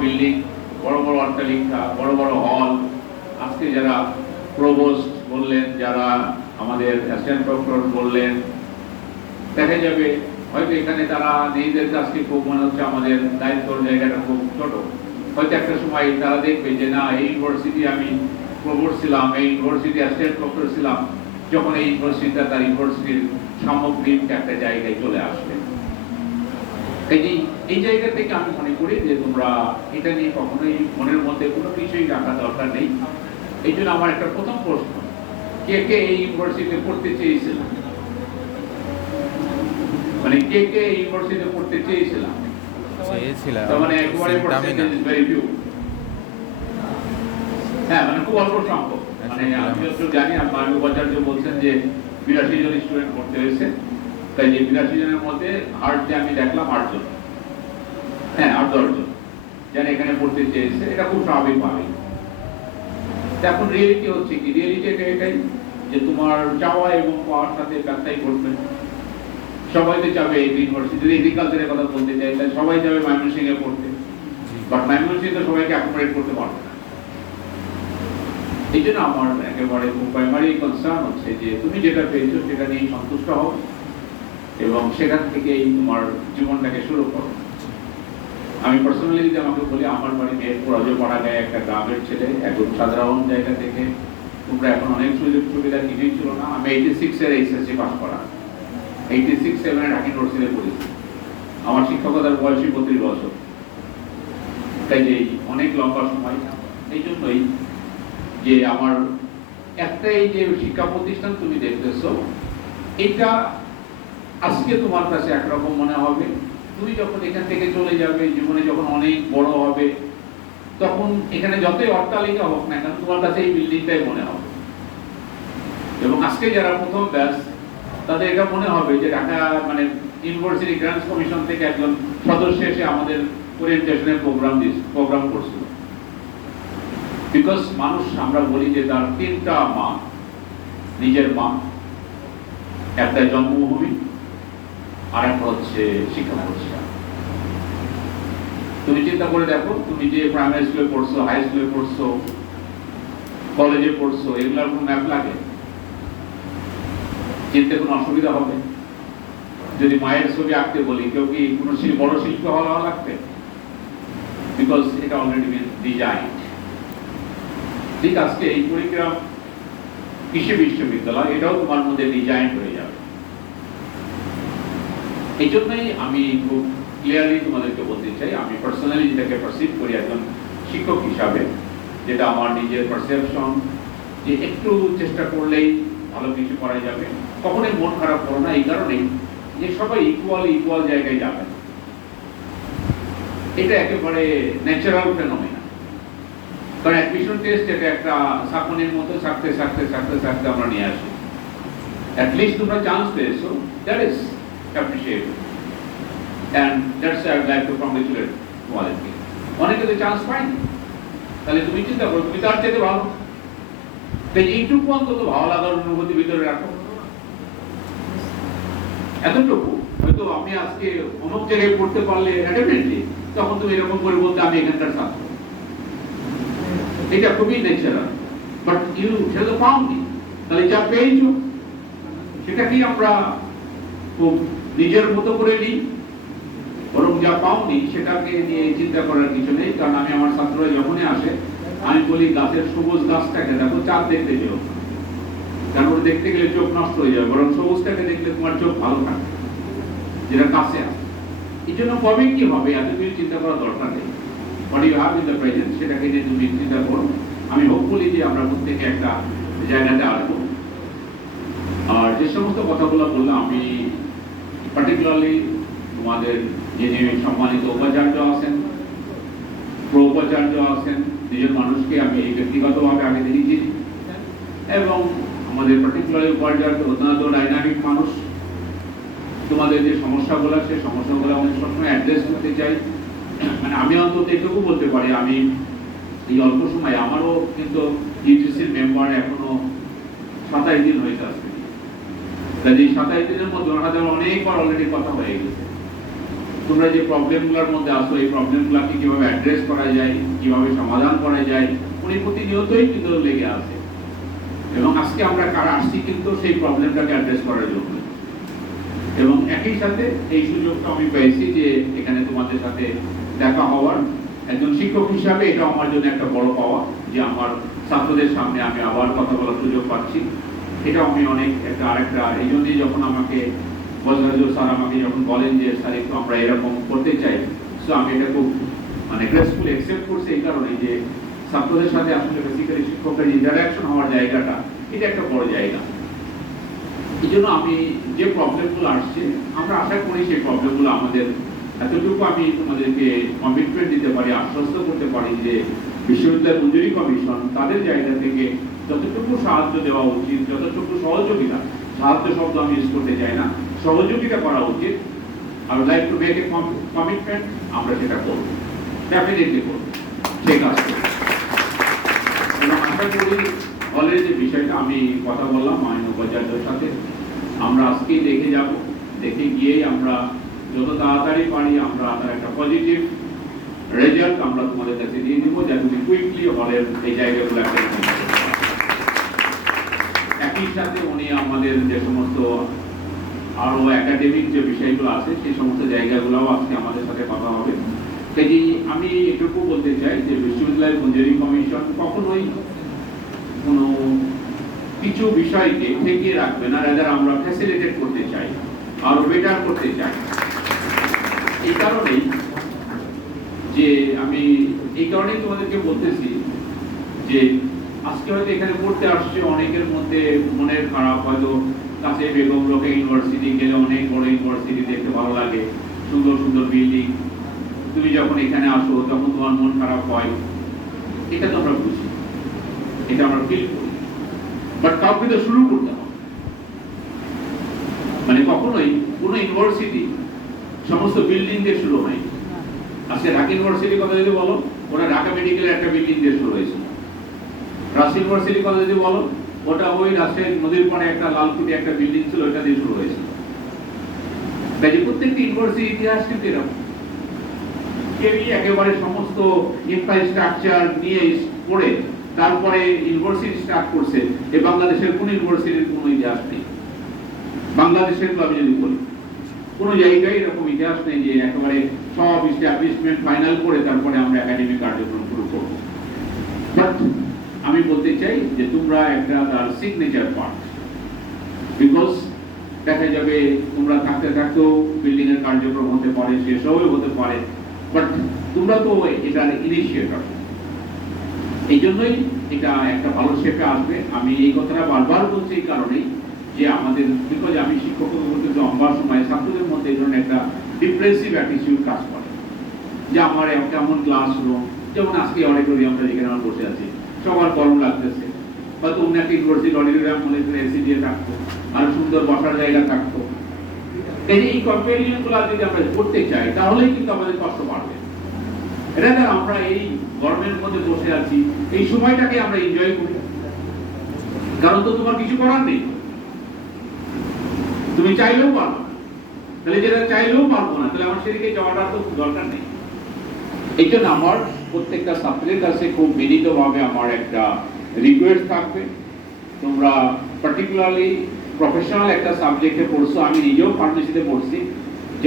Building, বড় বড় অট্টালিকা, বড় বড় হল। আজকে যারা প্রভোস্ট বললেন, যারা আমাদের অ্যাসিস্ট্যান্ট প্রক্টর বললেন, দেখা যাবে হয়তো এখানে তারা নিজেদের কাছকে খুব মনে হচ্ছে আমাদের দায়িত্বর জায়গাটা খুব ছোট। হয়তো একটা সময় তারা দেখবে যে না, এই ইউনিভার্সিটি আমি প্রভোস্ট ছিলাম, এই ইউনিভার্সিটি অ্যাসিস্ট্যান্ট প্রক্টর ছিলাম, যখন এই ইউনিভার্সিটিটা তার ইউনিভার্সিটির সামগ্রিক একটা জায়গায় চলে আসবে। এই জায়গা থেকে আমি মনে করি যে তোমরা এটা নিয়ে কখনোই মনের মধ্যে কোনো কিছুই রাখা দরকার নেই। এই জন্য আমার একটা প্রথম প্রশ্ন, কে কে এই ইউনিভার্সিটিতে পড়তে চেয়েছিল? মানে কে কে এই ইউনিভার্সিটিতে পড়তে চেয়েছিলাম? মানে একবারে ভেরি ফিউ। হ্যাঁ, মানে খুব অল্প সংখ্যক। মানে আমি যতটুকু জানি, আমার উপাচার্য বলছেন যে 82 জন স্টুডেন্ট পড়তে হয়েছে। তাই যে 82 জনের মধ্যে হার্ডলি আমি দেখলাম 8 জন, হ্যাঁ 8-10 জন যেন এখানে পড়তে চেয়েছে। এটা খুব স্বাভাবিক ভাবে। এখন রিয়েলিটি হচ্ছে কি, রিয়েলিটি এটাই যে তোমার চাওয়া এবং পাওয়ার সাথে ব্যবসায়ী করবে। সবাই তো যাবে এই ইউনিভার্সিটি, এগ্রিকালচারের কথা বলতে চাই, তাই সবাই যাবে ময়মনসিংহে পড়তে, বাট ময়মনসিংহে তো সবাইকে অ্যাকোমোডেট করতে পারবে না। এই জন্য আমার একেবারে প্রাইমারি কনসার্ন হচ্ছে যে তুমি যেটা পেয়েছো সেটা নিয়ে সন্তুষ্ট হও এবং সেখান থেকেই তোমার জীবনটাকে শুরু করো। আমি পার্সোনালি যদি আমাকে বলি, আমার বাড়ি মেহেরপুর অজপাড়া গায়ে একটা গ্রামের ছেলে, একদম সাধারণ জায়গা থেকে। তোমরা এখন অনেক সুযোগ সুবিধা কিছুই ছিল না। আমি 86 এর এইচএসসি পাস করা, 86-7 ঢাকা ইউনিভার্সিটিতে পড়েছি। আমার শিক্ষকতার বয়সই 32 বছর। তাই যে অনেক লম্বা সময়। এই জন্যই যে আমার একটাই যে শিক্ষা প্রতিষ্ঠান তুমি দেখতেছো, এটা আজকে তোমার কাছে একরকম মনে হবে। তুমি যখন এখান থেকে চলে যাবে, জীবনে যখন অনেক বড় হবে, তখন এখানে যতই অট্টালিকা হোক না কেন, তোমার কাছে এই বিল্ডিংটাই মনে হবে। এবং আজকে যারা প্রথম ব্যাচ, তাদের এটা মনে হবে যে ঢাকা মানে ইউনিভার্সিটি গ্রান্টস কমিশন থেকে একজন সদস্য এসে আমাদের ওরিয়েন্টেশনের প্রোগ্রাম করছিল। বিকজ মানুষ, আমরা বলি যে তার 3টা মা, নিজের মা, একটা জন্মভূমি, আর একটা হচ্ছে শিক্ষা প্রতিষ্ঠান। তুমি চিন্তা করে দেখো, তুমি যে প্রাইমারি স্কুলে পড়ছো, হাই স্কুলে পড়ছো, কলেজে পড়ছো, এগুলোর কোনো ম্যাপ লাগে? চিনতে কোনো অসুবিধা হবে? যদি মায়ের ছবি আঁকতে বলি, কেউ কি কোনো বড় শিল্পী হওয়া লাগবে? বিকজ এটা অলরেডি বিন ডিজাইন। ঠিক আজকে এই কুড়িগ্রাম কৃষি বিশ্ববিদ্যালয়, এটাও তোমার মধ্যে ডিজাইন হয়ে যাবে। এই জন্যই আমি খুব ক্লিয়ারলি তোমাদেরকে বলতে চাই, আমি পার্সোনালি যেটাকে পারসিভ করি একজন শিক্ষক হিসাবে, যেটা আমার নিজের পারসেপশন, যে একটু চেষ্টা করলেই ভালো কিছু করা যাবে। কখনোই মন খারাপ করো না, এই কারণেই যে সবাই ইকুয়াল জায়গায় যাবে। এটা একেবারে ন্যাচারাল ফেনোমেনা। কারণ অ্যাডমিশন টেস্ট এটা একটা সাপনের মতো থাকতে আমরা নিয়ে আসি। অ্যাটলিস্ট তোমরা চান্স পেয়েছো, that is appreciated, and that's I would like to congratulate তোমাদেরকে। অনেকে তো চান্স পায়নি, তাহলে তুমি চিন্তা করো, তুমি তার চাইতে ভালো। তাই এইটুকু অন্তত ভালো লাগার অনুভূতি ভিতরে রাখো। এতটুকু হয়তো আমি আজকে অমুক জায়গায় পড়তে পারলে ডেফিনেটলি তখন তুমি এরকম করে বলতে আমি এখানকার ছাত্র। এটা খুবই ন্যাচারাল। বাট সেটা তো পাওনি, তাহলে যা পেয়েছো সেটাকেই আমরা খুব নিজের মতো করে নিই, বরং যা পাওনি সেটাকে নিয়ে চিন্তা করার কিছু নেই। কারণ আমি আমার ছাত্ররা যখনই আসে, আমি বলি গাছের সবুজ গাছটাকে দেখো, চাঁদ দেখতে যেও, কারণ ওটা দেখতে গেলে চোখ নষ্ট হয়ে যাবে, বরং সবুজটাকে দেখলে তোমার চোখ ভালো থাকে, যেটা কাছে আছে। এই জন্য কবে কি হবে এত কিছু চিন্তা করার দরকার নেই। What you have in the present, সেটাকে নিয়ে তুমি চিন্তা করো। আমি হোপফুলি যে আমরা প্রত্যেকে একটা জায়গাতে আসবো। আর যে সমস্ত কথাগুলো বললাম, আমি পার্টিকুলারলি তোমাদের যিনি সম্মানিত উপাচার্য আছেন, উপাচার্য আছেন, নিজের মানুষকে আমি ব্যক্তিগতভাবে আগে দেখেছি, এবং আমাদের পার্টিকুলারলি উপাচার্য অত্যন্ত ডাইনামিক মানুষ। তোমাদের যে সমস্যাগুলো, সেই সমস্যাগুলো আমি সবসময় অ্যাড্রেস করতে চাই। মানে আমি অন্তত এটুকু বলতে পারি, আমি এই অল্প সময়, আমারও কিন্তু ইউজিসির মেম্বার এখনো 27 দিন হয়েছে আসবে। এই 27 দিনের মধ্যে ওনাদের অনেকবার অলরেডি কথা হয়ে গেছে। তোমরা যে প্রবলেমগুলোর মধ্যে আসো এই প্রবলেমগুলোকে কিভাবে অ্যাড্রেস করা যায়, কিভাবে সমাধান করা যায়, উনি প্রতিনিয়তই কিন্তু লেগে আছে। এবং আজকে আমরা কারা আসছি কিন্তু সেই প্রবলেমটাকে অ্যাড্রেস করার জন্য। এবং একই সাথে এই সুযোগটা আমি পেয়েছি যে এখানে তোমাদের সাথে দেখা হওয়ার, একজন শিক্ষক হিসাবে এটা আমার জন্য একটা বড় পাওয়া যে আমার ছাত্রদের সামনে আমি আবার কথা বলার সুযোগ পাচ্ছি। এটা আমি অনেক একটা আরেকটা, এই জন্যই যখন আমাকে বজরাজুল স্যার আমাকে যখন বলেন যে স্যার একটু আমরা এরকম করতে চাই, সো আমি এটা খুব গ্রেসফুল অ্যাকসেপ্ট করছি এই কারণে যে ছাত্রদের সাথে আসলে বেসিক্যালি শিক্ষকের ইন্টারাকশন হওয়ার জায়গাটা এটা একটা বড় জায়গা। এই জন্য আমি যে প্রবলেমগুলো আসছে আমরা আশা করি সেই প্রবলেমগুলো আমাদের এতটুকু আমি তোমাদেরকে কমিটমেন্ট দিতে পারি, আশ্বস্ত করতে পারি যে বিশ্ববিদ্যালয় মঞ্জুরি কমিশন তাদের জায়গা থেকে যতটুকু সাহায্য দেওয়া উচিত, যতটুকু সহযোগিতা, সাহায্য শব্দ আমি ইউজ করতে চাই না, সহযোগিতা করা উচিত, I would like to make a commitment, আমরা সেটা করব, ডেফিনেটলি করব সেই কাজটা। এবং আশা করি হলের যে বিষয়টা আমি কথা বললাম মাননীয় উপাচার্যের সাথে, আমরা আজকেই দেখে যাব, দেখে গিয়েই আমরা যত তাড়াতাড়ি পারি আমরা তার একটা পজিটিভ রেজাল্ট আমরা তোমাদের কাছে দিয়ে দিব, যাতে তুমি কুইকলি হলের এই জায়গাগুলো একটা। একই সাথে উনি আমাদের যে সমস্ত আরো একাডেমিক যে বিষয়গুলো আছে সেই সমস্ত জায়গাগুলোও আজকে আমাদের সাথে কথা হবে। তাই আমি এটুকু বলতে চাই যে বিশ্ববিদ্যালয় মঞ্জুরি কমিশন কখনোই কোনো কিছু বিষয়কে ঠেকিয়ে রাখবে না, রাদার আমরা ফ্যাসিলিটেট করতে চাই, আরো বেটার করতে চাই। এই কারণেই যে আমি এই কারণেই তোমাদেরকে বলতেছি যে আজকে হয়তো এখানে পড়তে আসছে অনেকের মধ্যে মনের খারাপ, হয়তো কাছে বেগম রোকেয়া ইউনিভার্সিটি গেলে অনেক বড় ইউনিভার্সিটি দেখতে ভালো লাগে, সুন্দর সুন্দর বিল্ডিং, তুমি যখন এখানে আসো তখন তোমার মন খারাপ হয়, এটা তো আমরা বুঝি, এটা আমরা ফিল করি, বাট কাউকে তো শুরু করতে হবে। কখনোই কোনো ইউনিভার্সিটি সমস্ত বিল্ডিং দিয়ে শুরু হয়। আজকে ঢাকা ইউনিভার্সিটির কথা যদি বলো, ওটা ঢাকা মেডিকেলের একটা বিল্ডিং দিয়ে শুরু হয়েছে। রাজশাহী ইউনিভার্সিটির কথা যদি বলো, ওটা ওই রাজশাহী নদীর পাড়ে একটা লালকুটি একটা বিল্ডিং ছিল, ওটা দিয়ে শুরু হয়েছে। তাই যে প্রত্যেকটি ইউনিভার্সিটির ইতিহাস কিন্তু এরকম, কেউই একেবারে সমস্ত ইনফ্রাস্ট্রাকচার নিয়ে পড়ে তারপরে ইউনিভার্সিটি স্টার্ট করছে। এই বাংলাদেশের কোন ইউনিভার্সিটির কোনো ইতিহাস নেই। বাংলাদেশের আমি যদি বলি কোনো জায়গায় এরকম ইতিহাস নেই যে একেবারে সব এস্টাবলিশমেন্ট ফাইনাল করে তারপরে আমরা একাডেমিক কার্যক্রম শুরু করব। বাট আমি বলতে চাই যে তোমরা একটা তার সিগনেচার পার্ট, বিকজ দেখা যাবে তোমরা থাকতে থাকতেও বিল্ডিং এর কার্যক্রম হতে পারে, শেষ হতে পারে, বাট তোমরা তো এটার ইনিশিয়েটর। এই জন্যই এটা একটা ভালো শেপে আসবে। আমি এই কথাটা বারবার বলছি এই কারণেই যে আমাদের, বিকজ আমি শিক্ষকতা করতে লম্বার সময় ছাত্রদের মধ্যে এই ধরনের একটা ডিপ্রেসিভ অ্যাটিটিউড কাজ করে যে আমার কেমন ক্লাসরুম, যেমন আজকে অডিটোরিয়ামটা যেখানে আমরা বসে আছি সবার গরম লাগতেছে, হয়তো অন্য একটা ইউনিভার্সিটি অডিটোরিয়াম হলে এসি দিয়ে থাকতো, আর সুন্দর বসার জায়গা থাকতো। এই কম্পারিজন গুলো যদি আমরা করতে চাই তাহলেই কিন্তু আমাদের কষ্ট বাড়বে। এটা আমরা এই গরমের মধ্যে বসে আছি, এই সময়টাকে আমরা এনজয় করি, কারণ তো তোমার কিছু করার নেই, তুমি চাইলেও পারবো না, তাহলে যেটা চাইলেও পারবো না, তাহলে আমার সেদিকে যাওয়াটা তো দরকার নেই। এই জন্য আমার প্রত্যেকটা ছাত্রের কাছে খুব বিনীতভাবে আমার একটা রিকোয়েস্ট থাকবে, তোমরা পার্টিকুলারলি প্রফেশনাল একটা সাবজেক্টে পড়ছো, আমি নিজেও ফার্মেসিতে পড়ছি,